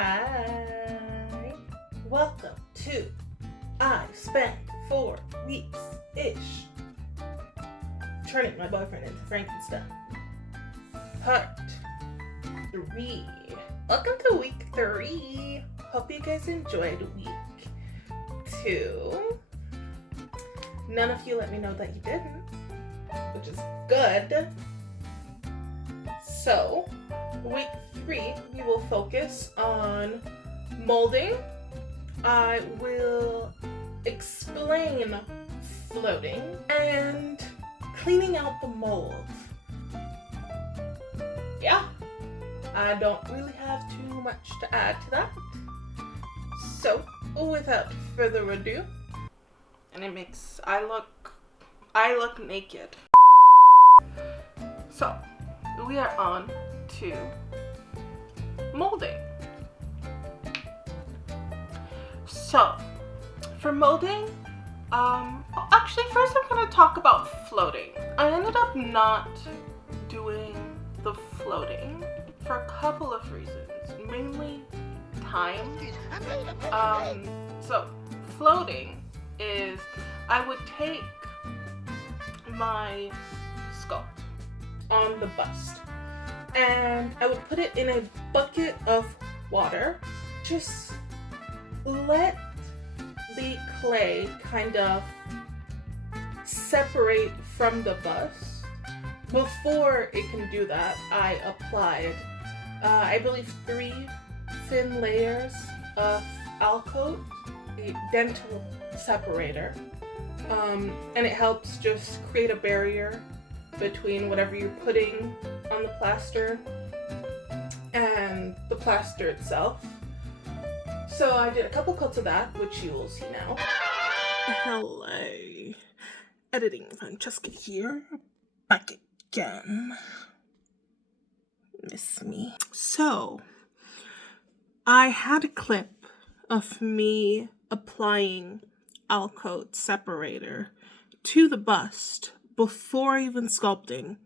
Hi, welcome to I Spent 4 Weeks-ish turning my boyfriend into Frankenstein. Part 3. Welcome to week 3. Hope you guys enjoyed week 2. None of you let me know that you didn't, which is good. So, week 3, we will focus on molding. I will explain floating and cleaning out the mold. Yeah, I don't really have too much to add to that. So, without further ado, and it makes I look naked. So, we are on to molding. So, for molding, actually first I'm going to talk about floating. I ended up not doing the floating for a couple of reasons, mainly time. So, floating is I would take my sculpt on the bust and I would put it in a bucket of water. Just let the clay kind of separate from the bust. Before it can do that, I applied I believe 3 thin layers of Alcoat, a dental separator, and it helps just create a barrier between whatever you're putting on the plaster and the plaster itself. So I did a couple coats of that, which you will see now. Hello, editing Francesca here, back again. Miss me. So, I had a clip of me applying Alcoat separator to the bust before even sculpting,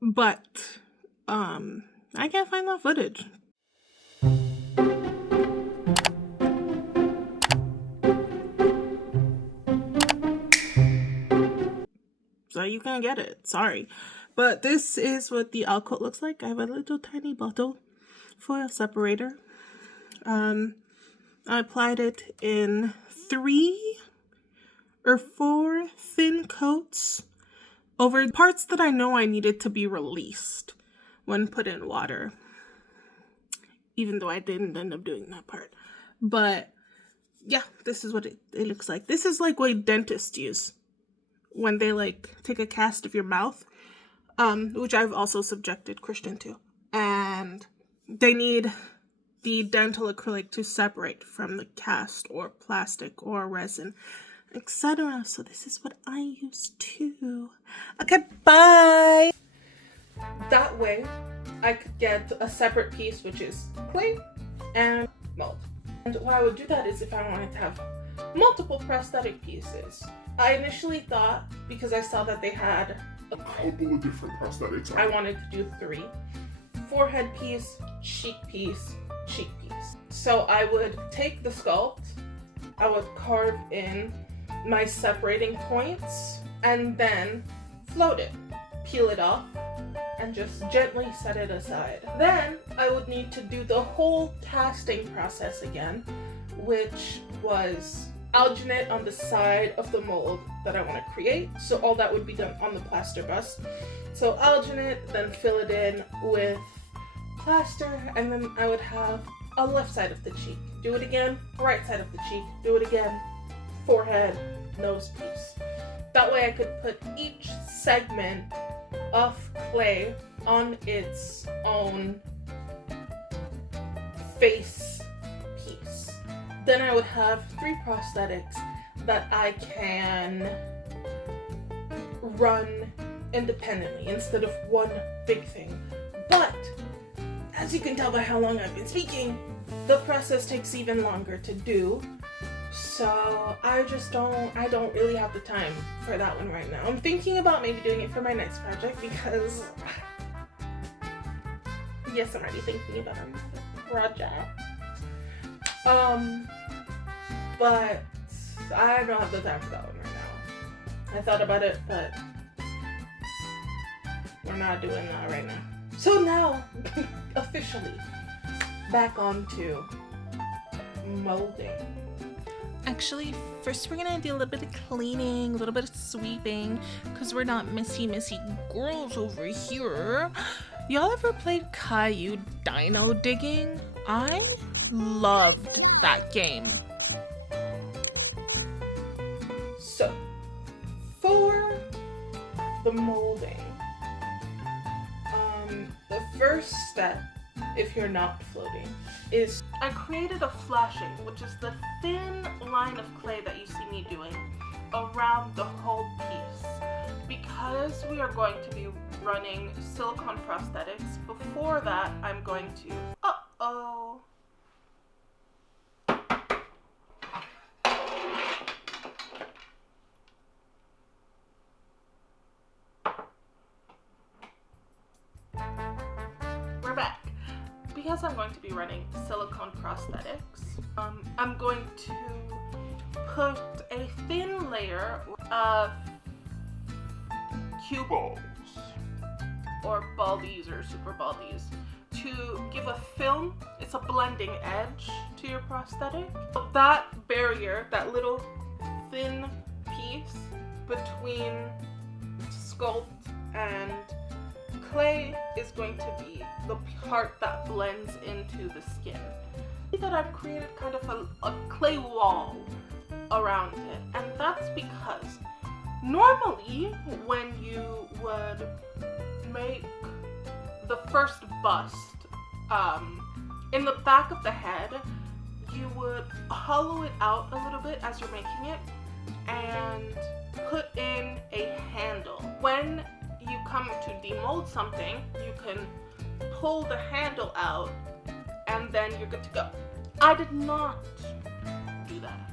but I can't find that footage. So you can't get it, sorry. But this is what the Alcoat looks like. I have a little tiny bottle foil separator. I applied it in 3 or 4 thin coats over parts that I know I needed to be released when put in water. Even though I didn't end up doing that part. But yeah, this is what it looks like. This is like what dentists use when they like take a cast of your mouth, which I've also subjected Christian to. And they need the dental acrylic to separate from the cast or plastic or resin, etc. So this is what I use too. Okay, bye! That way, I could get a separate piece, which is clay and mold. And why I would do that is if I wanted to have multiple prosthetic pieces. I initially thought, because I saw that they had a couple of different prosthetics, I wanted to do 3. Forehead piece, cheek piece, cheek piece. So I would take the sculpt, I would carve in my separating points, and then float it, peel it off, and just gently set it aside. Then I would need to do the whole casting process again, which was alginate on the side of the mold that I want to create. So all that would be done on the plaster bust. So alginate, then fill it in with plaster, and then I would have a left side of the cheek. Do it again, right side of the cheek. Do it again, forehead, nose piece. That way I could put each segment of clay on its own face piece. Then I would have 3 prosthetics that I can run independently instead of one big thing. But as you can tell by how long I've been speaking, the process takes even longer to do. So I don't really have the time for that one right now. I'm thinking about maybe doing it for my next project because yes, I'm already thinking about it. project. But I don't have the time for that one right now. I thought about it, but we're not doing that right now. So now, officially, back onto molding. Actually, first we're gonna do a little bit of cleaning, a little bit of sweeping, because we're not messy girls over here. Y'all ever played Caillou Dino Digging? I loved that game. So, for the molding, the first step, if you're not floating, is I created a flashing, which is the thin line of clay that you see me doing around the whole piece. Because we are going to be running silicone prosthetics, before that I'm going to, we're back. Because I'm going to be running silicone prosthetics, I'm going to put a thin layer of cube balls or baldies or super baldies to give a film. It's a blending edge to your prosthetic. That barrier, that little thin piece between sculpt and clay, is going to be the part that blends into the skin. That I've created kind of a clay wall around it, and that's because normally when you would make the first bust, in the back of the head, you would hollow it out a little bit as you're making it and put in a handle. When you come to demold something, you can pull the handle out and then you're good to go. I did not do that.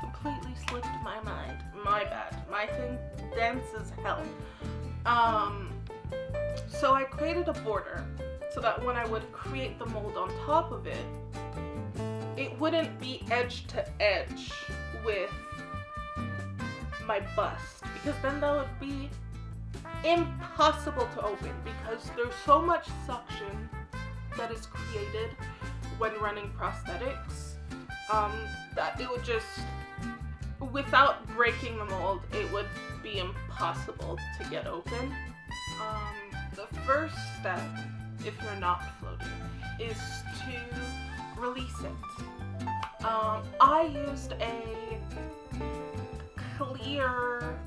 Completely slipped my mind. My bad. My thing dense as hell. So I created a border so that when I would create the mold on top of it, it wouldn't be edge to edge with my bust, because then that would be impossible to open, because there's so much suction that is created when running prosthetics that it would just, without breaking the mold, it would be impossible to get open. The first step, if you're not floating, is to release it. I used a clear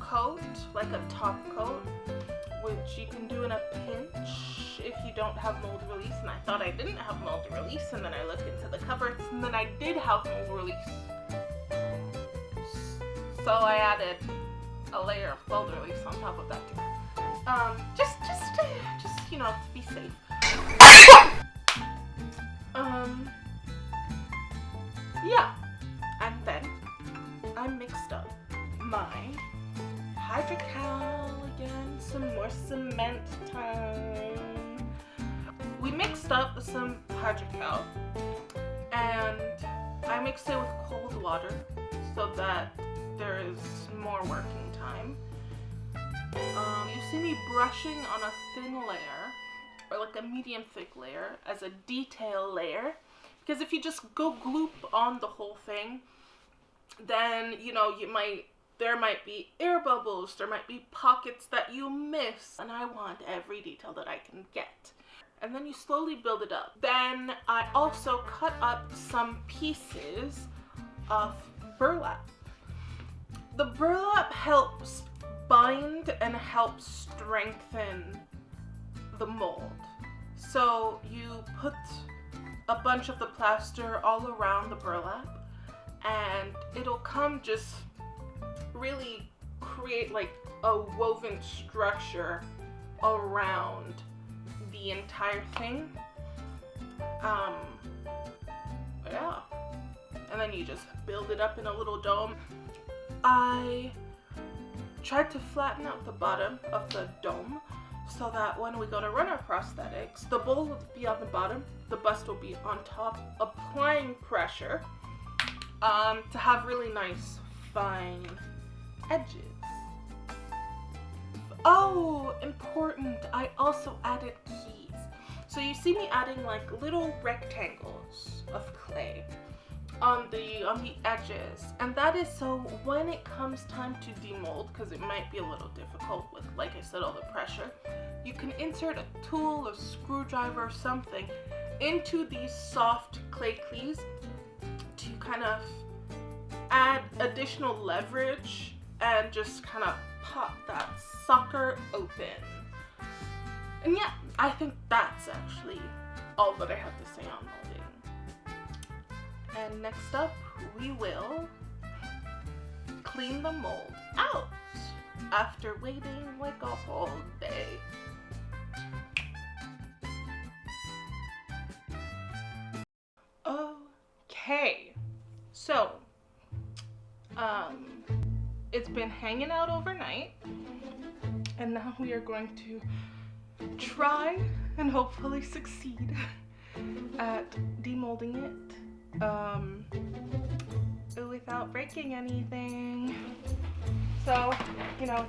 coat, like a top coat, which you can do in a pinch if you don't have mold release, and I thought I didn't have mold release, and then I looked into the cupboards, and then I did have mold release. So I added a layer of mold release on top of that too. Just you know, to be safe. Yeah, and then I mixed up my HIYAAAA again, some more cement time. We mixed up some HIYAAAA and I mixed it with cold water so that there is more working time. You see me brushing on a thin layer, or like a medium thick layer, as a detail layer, because if you just go gloop on the whole thing, then, you know, there might be air bubbles, there might be pockets that you miss, and I want every detail that I can get. And then you slowly build it up. Then I also cut up some pieces of burlap. The burlap helps bind and helps strengthen the mold. So you put a bunch of the plaster all around the burlap, and it'll come just really create like a woven structure around the entire thing. Yeah. And then you just build it up in a little dome. I tried to flatten out the bottom of the dome so that when we go to run our prosthetics, the bowl will be on the bottom, the bust will be on top, applying pressure to have really nice fine edges. Oh, important, I also added keys. So you see me adding like little rectangles of clay on the edges, and that is so when it comes time to demold, because it might be a little difficult with, like I said, all the pressure, you can insert a tool, a screwdriver or something into these soft clay cleats to kind of add additional leverage and just kind of pop that sucker open. And yeah, I think that's actually all that I have to say on molding. And next up, we will clean the mold out after waiting like a whole day. Okay, so it's been hanging out overnight, and now we are going to try and hopefully succeed at demolding it without breaking anything. So, you know,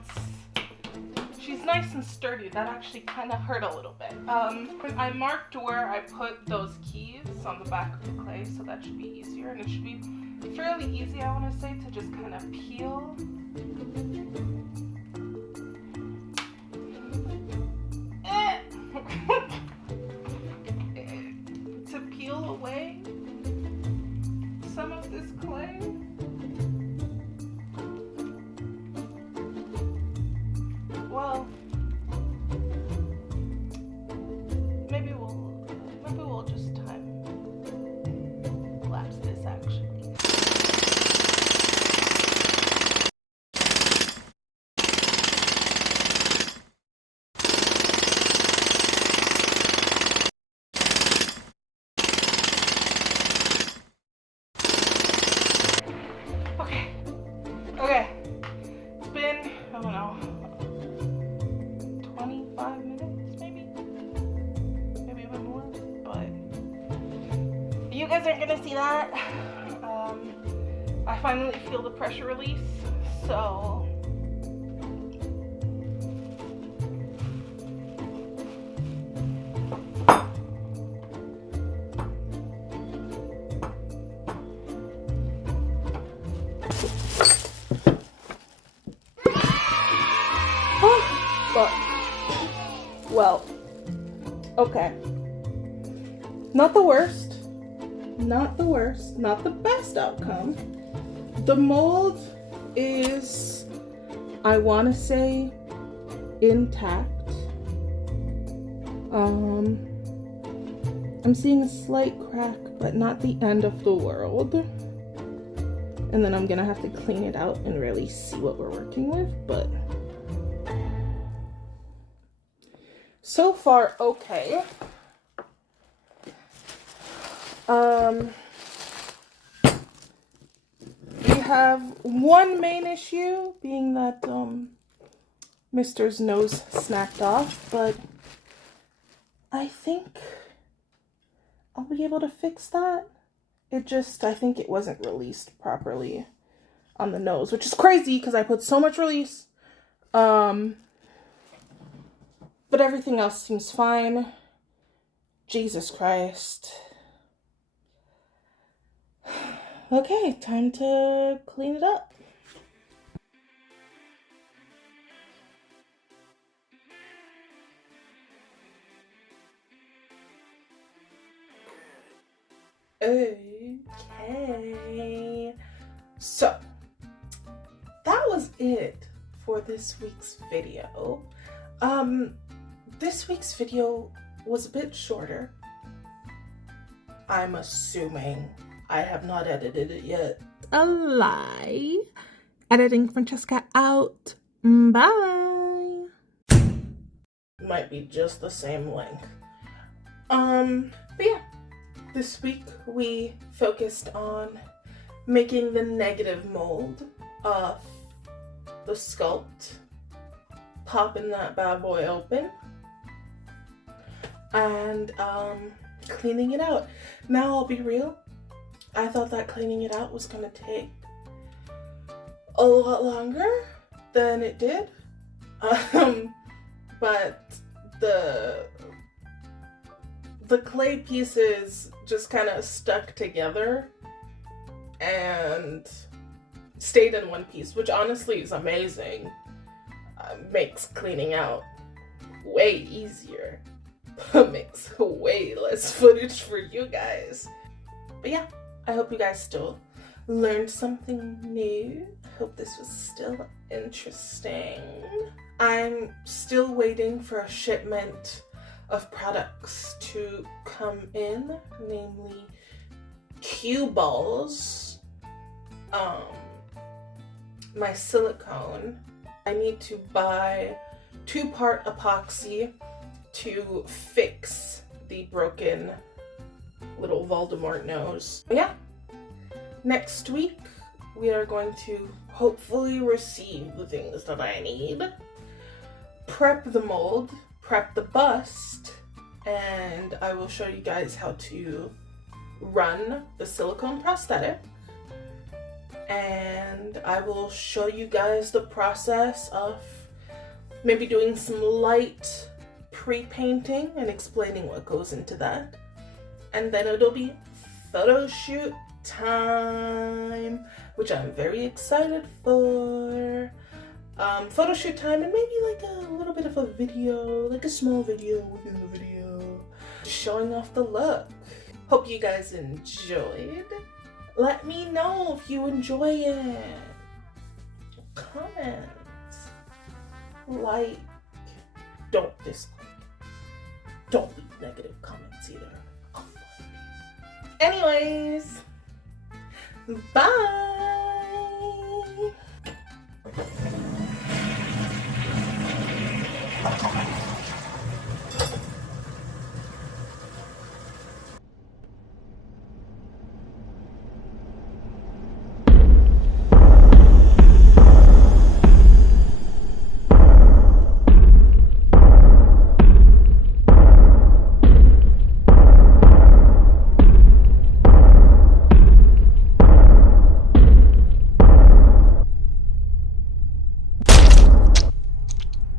she's nice and sturdy. That actually kind of hurt a little bit. I marked where I put those keys on the back of the clay, so that should be easier, and it should be fairly easy, I want to say, to just kind of peel. To peel away some of this clay. Well, maybe we'll just time lapse this actually. Okay, it's been, I don't know, 25 minutes maybe a bit more, but you guys aren't gonna see that. I finally feel the pressure release, so well, okay. Not the worst, not the best outcome. The mold is, I want to say, intact. I'm seeing a slight crack, but not the end of the world. And then I'm gonna have to clean it out and really see what we're working with, but so far, okay. We have one main issue, being that Mr's nose snapped off, but I think I'll be able to fix that. I think it wasn't released properly on the nose, which is crazy because I put so much release. But everything else seems fine. Jesus Christ. Okay, time to clean it up. Okay. So, that was it for this week's video. This week's video was a bit shorter. I'm assuming. I have not edited it yet. A lie. Editing Francesca out. Bye. Might be just the same length. But yeah. This week we focused on making the negative mold of the sculpt. Popping that bad boy open. and cleaning it out. Now I'll be real, I thought that cleaning it out was gonna take a lot longer than it did, but the clay pieces just kind of stuck together and stayed in one piece, which honestly is amazing. Makes cleaning out way easier, makes way less footage for you guys. But yeah, I hope you guys still learned something new. I hope this was still interesting. I'm still waiting for a shipment of products to come in, namely cue balls, my silicone. I need to buy 2-part epoxy to fix the broken little Voldemort nose. But yeah, next week we are going to hopefully receive the things that I need, prep the mold, prep the bust, and I will show you guys how to run the silicone prosthetic. And I will show you guys the process of maybe doing some light pre-painting and explaining what goes into that. And then it'll be photo shoot time, which I'm very excited for. Photo shoot time and maybe like a little bit of a video, like a small video within the video, showing off the look. Hope you guys enjoyed. Let me know if you enjoy it. Comment, like, don't dislike. Don't leave negative comments either. Anyways, bye.